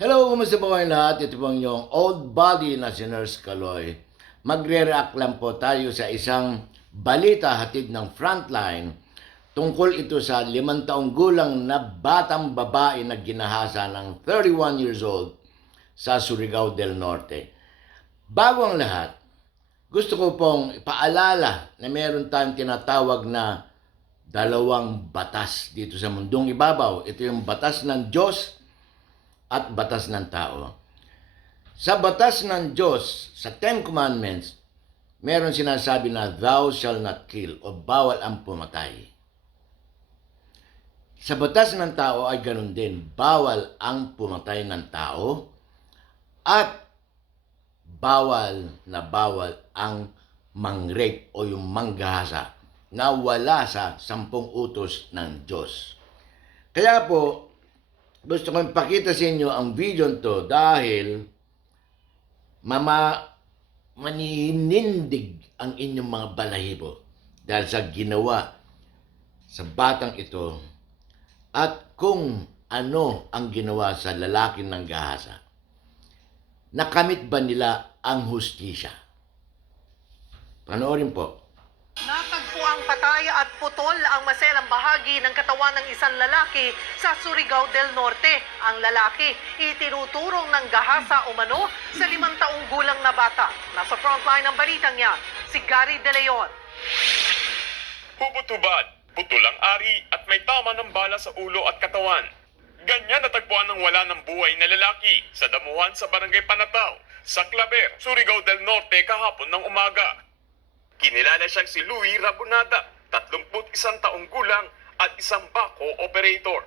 Hello, kumusta po kayong lahat? Ito po ang old body na si Nurse Kaloy. Magre-react lang po tayo sa isang balita hatid ng Frontline tungkol ito sa limang taong gulang na batang babae na ginahasa ng 31 years old sa Surigao del Norte. Bago ang lahat, gusto ko pong ipaalala na meron tayong tinatawag na dalawang batas dito sa mundong ibabaw. Ito yung batas ng Diyos at batas ng tao. Sa batas ng Diyos, sa Ten Commandments, meron sinasabi na thou shall not kill o bawal ang pumatay. Sa batas ng tao ay ganun din, bawal ang pumatay ng tao at bawal na bawal ang mangrape o yung manggahasa na wala sa sampung utos ng Diyos. Kaya po, gusto ko ipakita sa inyo ang video to dahil mama maninindig ang inyong mga balahibo dahil sa ginawa sa batang ito at kung ano ang ginawa sa lalaki ng gahasa. Nakamit ba nila ang hustisya? Panoorin po. Natagpo ang patay at putol ang maselang bahagi ng katawan ng isang lalaki sa Surigao del Norte. Ang lalaki itinuturong ng gahasa umano sa limang taong gulang na bata. Nasa frontline ng balitang yan, si Gary De Leon. Hubot-hubad, putol ang ari at may tama ng bala sa ulo at katawan. Ganyan natagpuan ng wala ng buhay na lalaki sa damuhan sa barangay Panataw, sa Claver, Surigao del Norte kahapon ng umaga. Kinilala siyang si Louis Rabonada, 31 taong gulang at isang bako operator.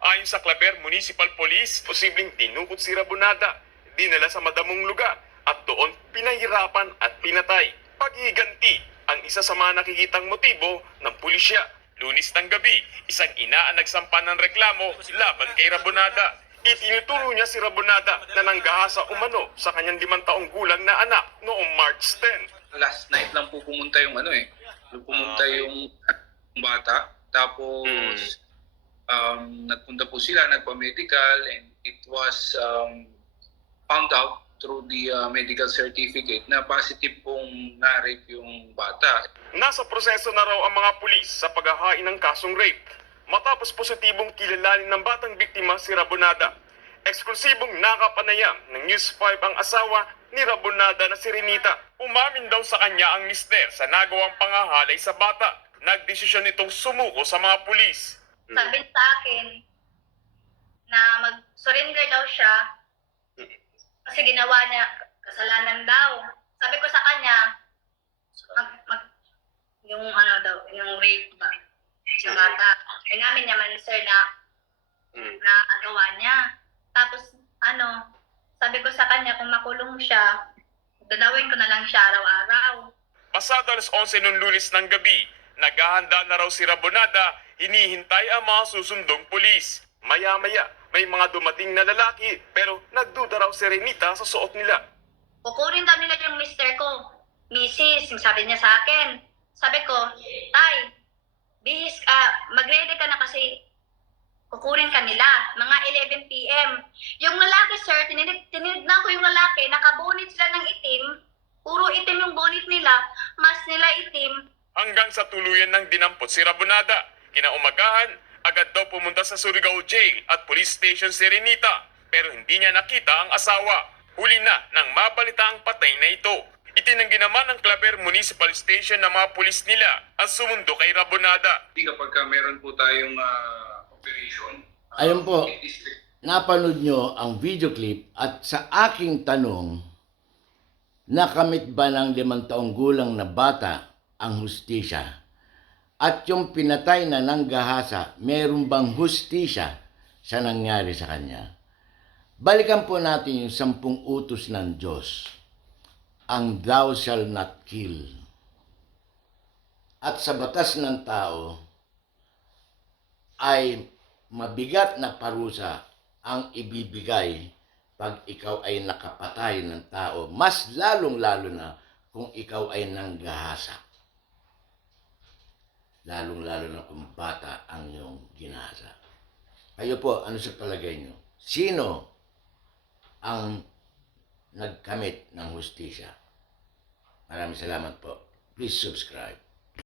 Ayon sa Claver Municipal Police, posibleng tinukot si Rabonada, dinala sa madamong lugar at doon pinahirapan at pinatay. Paghiganti ang isa sa mga nakikitang motibo ng pulisya. Lunis ng gabi, isang ina ang nagsampa ng reklamo laban kay Rabonada. Itinuturo niya si Rabonada na nanggahasa umano sa kanyang limang taong gulang na anak noong March 10. Last night lang po pumunta yung ano eh. Pumunta yung bata. Tapos, um, nagpunta po sila, nagpa-medical and it was um, found out through the uh, medical certificate na positive pong na-rape yung bata. Nasa proseso na raw ang mga pulis sa paghahain ng kasong rape. Matapos positibong kilalanin ng batang biktima si Rabonada. Eksklusibong nakapanayam ng News 5 ang asawa ni Rabonada na si Renita. Umamin daw sa kanya ang mister sa nagawang pangahalay sa bata. Nagdesisyon itong sumuko sa mga pulis. sabi sa akin na mag-surrender daw siya kasi ginawa niya kasalanan daw. Sabi ko sa kanya, mag, mag, yung ano daw, yung rape ba, sa bata. Eh namin naman, sir, na na agawa niya. Tapos, ano, sabi ko sa kanya, kung makulong siya, dadawin ko na lang siya araw-araw. Pasado alas 11 noong lunes ng gabi, naghahanda na raw si Rabonada, hinihintay ang mga susundong pulis. Maya-maya, may mga dumating na lalaki, pero nagduda raw si Renita sa suot nila. kukunin daw nila yung mister ko. Mrs., sabi niya sa akin. Sabi ko, Tay, bihis ka, mag-ready ka na kasi kukunin ka nila, mga 11 p.m. Yung lalaki, sir, tininig, tinignan ko yung lalaki, nakabunit sila ng itim, puro itim yung bonit nila, mas nila itim, Hanggang sa tuluyan ng dinampot si Rabonada. Kinaumagahan, agad daw pumunta sa Surigao Jail at Police Station si Renita. Pero hindi niya nakita ang asawa. Huli na nang mabalita ang patay na ito. Itinanggi naman ng Claver Municipal Station ng mga pulis nila ang sumundo kay Rabonada. Kapag ka meron po tayong ah, operation, ah, Ayun po. it is napanood nyo ang video clip at sa aking tanong, nakamit ba ng limang taong gulang na bata ang hustisya? At yung pinatay na ng gahasa, meron bang hustisya sa nangyari sa kanya? Balikan po natin yung sampung utos ng Diyos. Ang thou shall not kill. At sa batas ng tao, ay mabigat na parusa ang ibibigay pag ikaw ay nakapatay ng tao, mas lalong-lalo na kung ikaw ay nanggahasa. Lalong-lalo na kung bata ang iyong ginahasa. Kayo po, ano sa palagay nyo? Sino ang nagkamit ng hustisya. Maraming salamat po. Please subscribe.